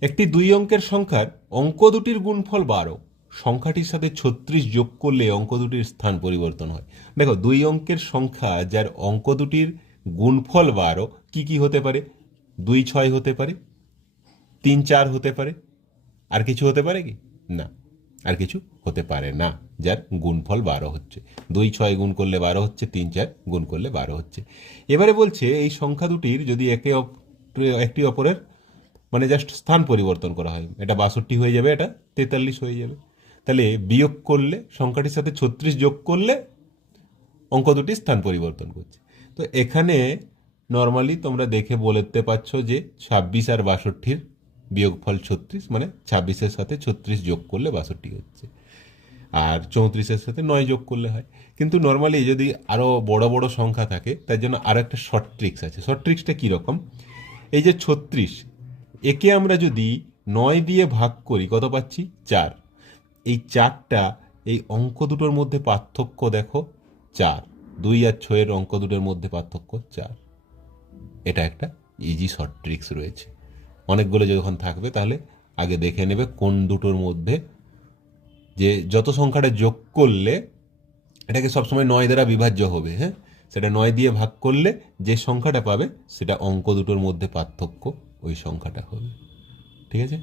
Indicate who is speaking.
Speaker 1: একটি দুই অঙ্কের সংখ্যার অঙ্ক দুটির গুণফল বারো। সংখ্যাটির সাথে ছত্রিশ যোগ করলে অঙ্ক দুটির স্থান পরিবর্তন হয়। দেখো, দুই অঙ্কের সংখ্যা যার অঙ্ক দুটির গুণফল বারো, কি কি হতে পারে? দুই ছয় হতে পারে, তিন চার হতে পারে, আর কিছু হতে পারে কি? না, আর কিছু হতে পারে না, যার গুণফল বারো হচ্ছে। দুই ছয় গুণ করলে বারো হচ্ছে, তিন চার গুণ করলে বারো হচ্ছে। এবারে বলছে, এই সংখ্যা দুটির যদি একে অপ- একটি অপরের মানে জাস্ট স্থান পরিবর্তন করা হয়। এটা বাষট্টি হয়ে যাবে, এটা তেতাল্লিশ হয়ে যাবে। তাহলে বিয়োগ করলে, সংখ্যাটির সাথে ছত্রিশ যোগ করলে অঙ্ক দুটি স্থান পরিবর্তন করছে। তো এখানে নর্মালি তোমরা দেখে বলতে পারছ যে ছাব্বিশ আর বাষট্টির বিয়োগফল ছত্রিশ মানে ছাব্বিশের সাথে ছত্রিশ যোগ করলে বাষট্টি হচ্ছে। আর চৌত্রিশের সাথে নয় যোগ করলে হয়। কিন্তু নর্মালি যদি আরও বড় বড় সংখ্যা থাকে, তার জন্য আরও একটা শর্ট ট্রিক্স আছে। শর্ট ট্রিক্সটা কীরকম এই যে ছত্রিশ একে আমরা যদি নয় দিয়ে ভাগ করি, কত পাচ্ছি? চার। এই চারটা, এই অঙ্ক দুটোর মধ্যে পার্থক্য দেখো, চার। দুই আর ছয়ের অঙ্ক দুটোর মধ্যে পার্থক্য চার। এটা একটা ইজি শর্ট ট্রিক্স রয়েছে। অনেকগুলো যখন থাকবে, তাহলে আগে দেখে নেবে কোন দুটোর মধ্যে যে যত সংখ্যাটা যোগ করলে এটাকে সবসময় নয় দ্বারা বিভাজ্য হবে হ্যাঁ? সেটা নয় দিয়ে ভাগ করলে যে সংখ্যাটা পাবে, সেটা অঙ্ক দুটোর মধ্যে পার্থক্য ওই সংখ্যাটা হবে। ঠিক আছে?